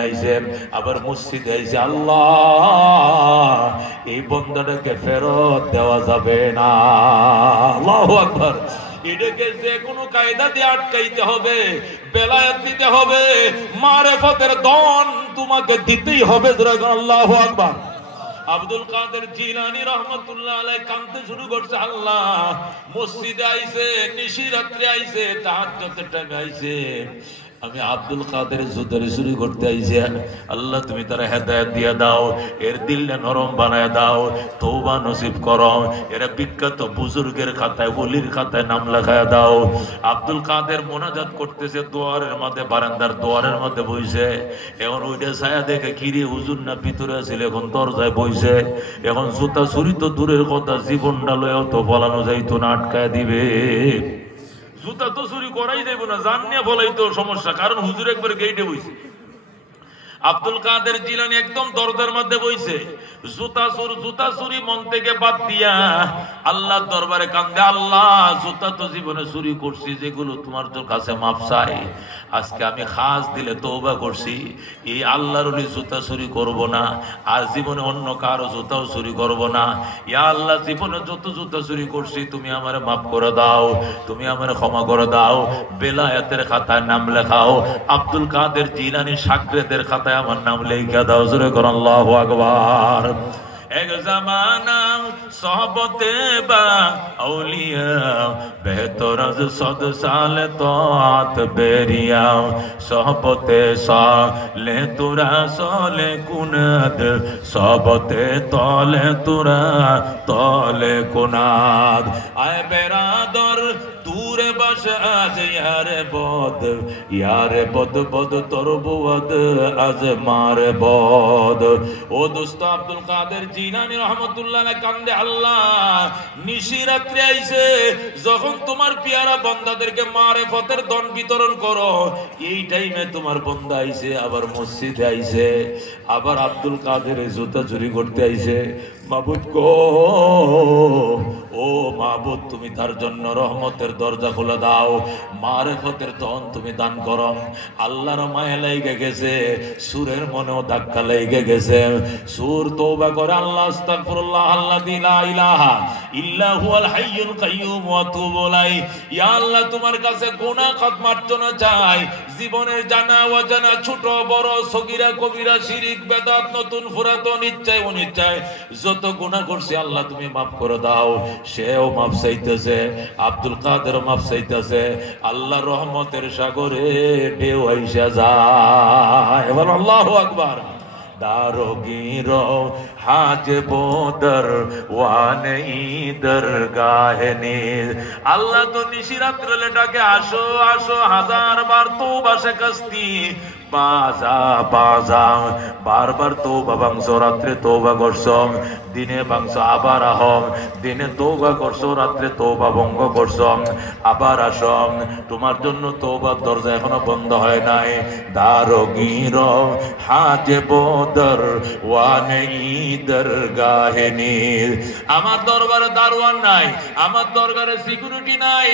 আইছে আবার মসজিদে আইছে আল্লাহ এই বন্দাটাকে ফেরত দেওয়া যাবে না আল্লাহু আকবার এটাকে যে কোনো কায়দা দিয়ে আটকাইতে হবে বেলায়েত দিতে হবে মারিফতের দন তোমাকে দিতেই হবে আল্লাহু আকবার আব্দুল কাদের জিলানী রহমাতুল্লাহ আলাইহি কাঁদতে শুরু করছে আল্লাহ মসজিদে আইছে নিশি রাত্রে আইছে তাহাজ্জুদের টাইমে আইছে আমি আব্দুল কাদের জুতারি চুরি করতে আইছি আল্লাহ তুমি তার হেদায়েত দিয়া দাও এর দিলটা নরম বানায় দাও তওবা নসিব করো এরা বিখ্যাত বুজুর্গের খাতায় ওলির খাতায় নাম লেখায় দাও আব্দুল কাদের মোনাজাত করতেছে দুয়ারের মধ্যে বারান্দার দুয়ারের মধ্যে বইছে এখন ওইটা ছায়া দেখে কিরে হুজুর না ভিতরে আছিল এখন দরজায় বইছে এখন জুতা চুরি তো দূরের কথা জীবনটা লয়েও তো বলানো যাইতো না আটকায় দিবে জুতা তো চুরি করাই যাইব না জান নিয়ে বলাই তো সমস্যা কারণ হুজুর একবার গেইটে বইছে আব্দুল কাদের জিলানী একদম দরজার মধ্যে বইছে জুতা চুরি মন থেকে বাদ দিয়া আল্লাহর দরবারে কান্দে আল্লাহ জুতা তো জীবনে চুরি করছি যেগুলো তোমার তোর কাছে মাফ চাই আজকে আমি খাস দিলে তওবা করছি এই আল্লাহর ওলি জুতা চুরি করব না আর জীবনে অন্য কারো জুতাও চুরি করব না ইয়া আল্লাহ জীবনে যত জুতা চুরি করছি তুমি আমারে মাফ করে দাও তুমি আমারে ক্ষমা করে দাও বেলায়েতের খাতায় নাম লেখাও আব্দুল কাদের জিলানী শাগরেদের খাতায় আমার নাম লেখা দাও জোরে করো আল্লাহু আকবার এক জামানা সোহবতে বা আউলিয়া বেহতর আজ 100 সাল তাআত বেরিয়া সোহবতে সালে তোরা সলে কুনাদ সোহবতে তলে তোরা তলে কুনাদ আয় বেরাদর দূরে বসে আজ ইয়ারে বদ বদ তোর বুয়াদ আজ মারে বদ ও দোস্ত আব্দুল কাদের জিলানী রহমাতুল্লাহ আলাইহি কান্দে আল্লাহ নিশি রাত্রে আইছে যখন তোমার পিয়ারা বান্দাদেরকে মারিফতের দন বিতরণ করো এই টাইমে তোমার বান্দা আইছে আবার মসজিদে আইছে আবার আব্দুল কাদের জুতা চুরি করতে আইছে মাবুদ গো ও মাবুদ তুমি তার জন্য রহমতের দরজা খুলে দাও মারিফতের দন তুমি দান করো আল্লাহর মায়া লেগে গেছে সুরের মনেও ধাক্কা লেগে গেছে সুর তওবা করে আল্লাহ আস্তাগফিরুল্লাহ আল্লাযী লা ইলাহা ইল্লা হুয়াল হাইয়ুল কাইয়্যুম ওয়া তুবু ইলাইহি ইয়া আল্লাহ তোমার কাছে গুনাহ ক্ষমার্জনা চাই জীবনের জানা অজানা ছোট বড় সগীরা কবিরা শিরক বেদাত নতুন পুরাতন ইচ্ছায় অনিচ্ছায় যত গুনাহ করছি আল্লাহ তুমি মাফ করে দাও সেও মাফ চাইতেছে আব্দুল কাদের মাফ চাইতেছে আল্লাহর রহমতের সাগরে ঢেউ আইসা যায় এবার আল্লাহু আকবার দারোগীর হাজবোদর ওয়ানে ঈদর গাহনে আল্লাহ তো নিশি রাত্রে ডাকে আসো আসো হাজার বার তওবা শিখস্তি বাজা বাজা বারবার তওবা বাংশ রাত্রে তওবা করছম দিনে বাংশ আবার আহম দিনে তওবা করছো রাত্রে তওবা ভঙ্গ করছম আবার আসম তোমার জন্য তওবার দরজা এখনো বন্ধ হয় নাই দারোগীর হাজবোদর ওয়ানে ঈদর গাহনে আমার দরবারে দারোয়ান নাই আমার দরবারে সিকিউরিটি নাই